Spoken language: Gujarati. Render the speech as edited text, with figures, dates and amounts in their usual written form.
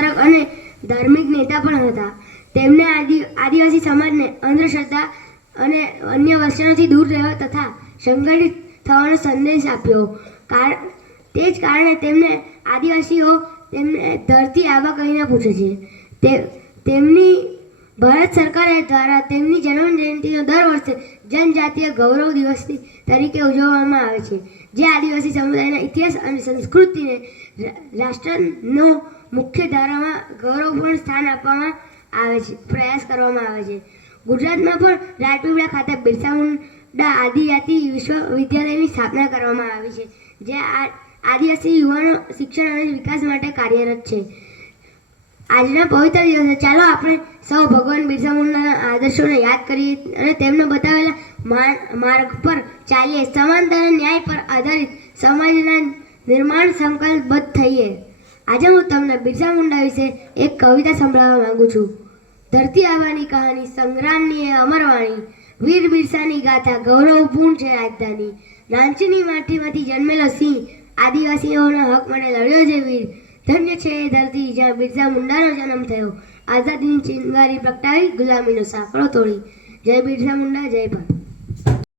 સુધારક અને ધાર્મિક નેતા પણ હતા. તેમણે આદિવાસી સમાજને અંધશ્રદ્ધા અને અન્ય વ્યસનોથી દૂર રહેવા તથા સંગઠિત થવાનો સંદેશ આપ્યો. તે જ કારણે તેમને આદિવાસીઓ તેમને ધરતી આબા કહીને પૂછે છે. તેમની ભારત સરકાર દ્વારા તેમની જન્મ જયંતિનો દર વર્ષે જનજાતીય ગૌરવ દિવસ તરીકે ઉજવવામાં આવે છે, જે આદિવાસી સમુદાયના ઇતિહાસ અને સંસ્કૃતિને રાષ્ટ્રનો મુખ્ય ધારામાં ગૌરવપૂર્ણ સ્થાન આપવામાં આવે છે. પ્રયાસ કરવામાં આવે છે. ગુજરાતમાં પણ રાજપીપળા ખાતે બિરસા મુંડા આદિજાતિ વિશ્વવિદ્યાલયની સ્થાપના કરવામાં આવી છે, જે આદિવાસી યુવાનો શિક્ષણ અને વિકાસ માટે કાર્યરત છે. આજના પવિત્ર દિવસે ચાલો આપણે સૌ ભગવાન બિરસા મુંડાના આદર્શોને યાદ કરીએ અને તેમને બતાવેલા માર્ગ પર ચાલીએ. સમાનતા અને ન્યાય પર આધારિત સમાજના નિર્માણ સંકલ્પબદ્ધ થઈએ. આજે હું તમને બિરસા મુંડા વિશે એક કવિતા સંભળાવવા માંગુ છું. ધરતી આબાની કહાની, સંગ્રામની એ અમરવાણી, વીર બિરસાની ગાથા, ગૌરવપૂર્ણ છે રાજધાની. રાંચીની માટીમાંથી જન્મેલો સિંહ, આદિવાસીઓના હક માટે લડ્યો છે વીર. ધન્ય છે એ ધરતી જ્યાં બિરસા મુંડાનો જન્મ થયો. આઝાદીની ચિંગારી પ્રગટાવી, ગુલામીનો સાંકળો તોડી. જય બિરસા મુંડા, જય ભારત.